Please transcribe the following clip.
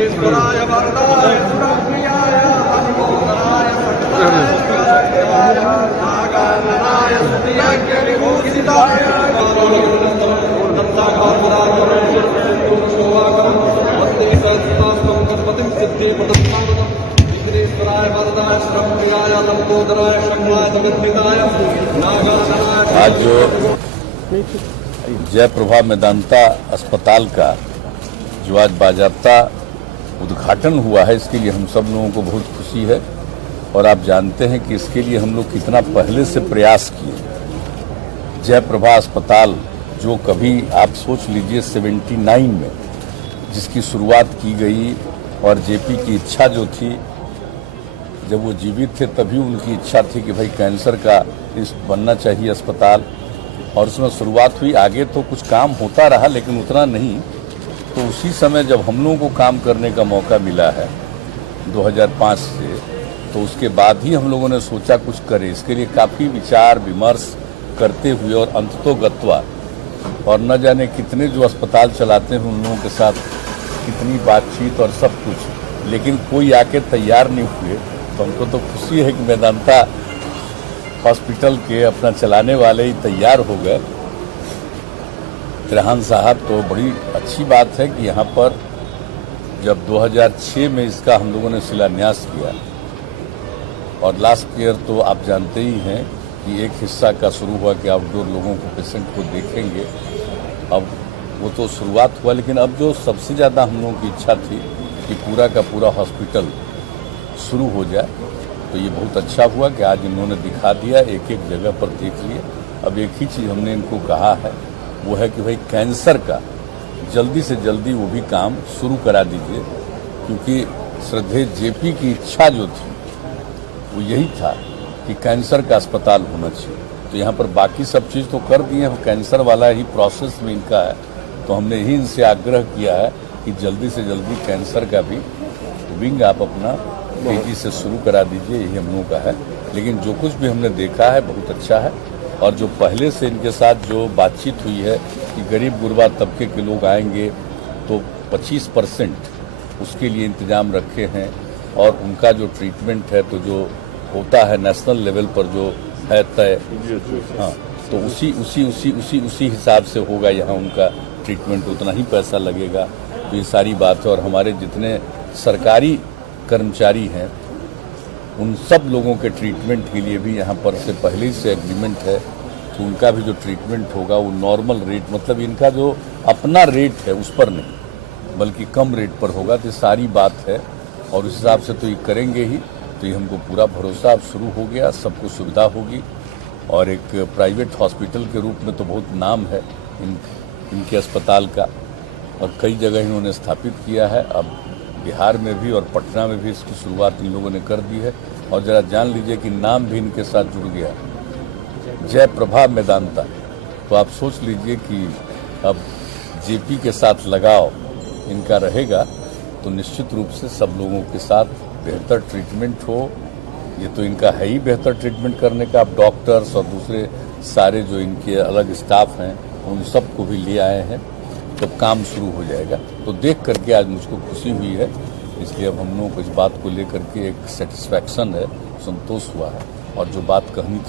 विघ्नेश्वराय वरदाय सुरप्रियाय अनुभूताय सकलाय नागाननाय स्तुतियज्ञ विमोचिताय विघ्नेश्वराय वरदाय सुरप्रियाय लंबोदराय शंकराय जगद्धिताय नागाननाय। आज जो जयप्रभा मेदांता अस्पताल का जो आज बाजाबता उद्घाटन हुआ है, इसके लिए हम सब लोगों को बहुत खुशी है। और आप जानते हैं कि इसके लिए हम लोग कितना पहले से प्रयास किए। जयप्रभा अस्पताल जो कभी आप सोच लीजिए 79 में जिसकी शुरुआत की गई, और जेपी की इच्छा जो थी, जब वो जीवित थे तभी उनकी इच्छा थी कि भाई कैंसर का इस बनना चाहिए अस्पताल, और उसमें शुरुआत हुई। आगे तो कुछ काम होता रहा लेकिन उतना नहीं। तो उसी समय जब हम लोगों को काम करने का मौका मिला है 2005 से, तो उसके बाद ही हम लोगों ने सोचा कुछ करें। इसके लिए काफ़ी विचार विमर्श करते हुए और अंततोगत्वा, और न जाने कितने जो अस्पताल चलाते हैं उन लोगों के साथ कितनी बातचीत और सब कुछ, लेकिन कोई आके तैयार नहीं हुए। तो हमको तो खुशी है कि मेदांता हॉस्पिटल के अपना चलाने वाले ही तैयार हो गए, त्रेहान साहब। तो बड़ी अच्छी बात है कि यहाँ पर जब 2006 में इसका हम लोगों ने शिलान्यास किया, और लास्ट ईयर तो आप जानते ही हैं कि एक हिस्सा का शुरू हुआ कि आउटडोर लोगों को, पेशेंट को देखेंगे। अब वो तो शुरुआत हुआ, लेकिन अब जो सबसे ज़्यादा हम लोगों की इच्छा थी कि पूरा का पूरा हॉस्पिटल शुरू हो जाए। तो ये बहुत अच्छा हुआ कि आज इन्होंने दिखा दिया, एक एक जगह पर देख लिए। अब एक ही चीज़ हमने इनको कहा है, वो है कि भाई कैंसर का जल्दी से जल्दी वो भी काम शुरू करा दीजिए, क्योंकि श्रद्धेय जेपी की इच्छा जो थी वो यही था कि कैंसर का अस्पताल होना चाहिए। तो यहाँ पर बाकी सब चीज़ तो कर दिए हैं, कैंसर वाला ही प्रोसेस में इनका है। तो हमने ही इनसे आग्रह किया है कि जल्दी से जल्दी कैंसर का भी विंग आप अपना तेजी से शुरू करा दीजिए, यही हम लोगों का है। लेकिन जो कुछ भी हमने देखा है बहुत अच्छा है। और जो पहले से इनके साथ जो बातचीत हुई है कि गरीब गुरबा तबके के लोग आएंगे तो 25% उसके लिए इंतजाम रखे हैं, और उनका जो ट्रीटमेंट है तो जो होता है नेशनल लेवल पर जो है तय, हाँ, तो उसी हिसाब से होगा यहाँ उनका ट्रीटमेंट, उतना ही पैसा लगेगा। तो ये सारी बात है। और हमारे जितने सरकारी कर्मचारी हैं उन सब लोगों के ट्रीटमेंट के लिए भी यहाँ पर से पहले ही से एग्रीमेंट है कि उनका भी जो ट्रीटमेंट होगा वो नॉर्मल रेट, मतलब इनका जो अपना रेट है उस पर नहीं बल्कि कम रेट पर होगा। तो सारी बात है, और उस हिसाब से तो ये करेंगे ही। तो ये हमको पूरा भरोसा अब शुरू हो गया, सबको सुविधा होगी। और एक प्राइवेट हॉस्पिटल के रूप में तो बहुत नाम है इनके अस्पताल का, और कई जगह इन्होंने स्थापित किया है। अब बिहार में भी और पटना में भी इसकी शुरुआत इन लोगों ने कर दी है। और जरा जान लीजिए कि नाम भी इनके साथ जुड़ गया, जयप्रभा मेदांता। तो आप सोच लीजिए कि अब जेपी के साथ लगाव इनका रहेगा, तो निश्चित रूप से सब लोगों के साथ बेहतर ट्रीटमेंट हो। ये तो इनका है ही बेहतर ट्रीटमेंट करने का। अब डॉक्टर्स और दूसरे सारे जो इनके अलग स्टाफ हैं उन सबको भी ले आए हैं, तो काम शुरू हो जाएगा। तो देख करके आज मुझको खुशी हुई है। इसलिए अब हम लोगों को इस बात को लेकर के एक सेटिस्फैक्शन है, संतोष हुआ है। और जो बात कहनी थी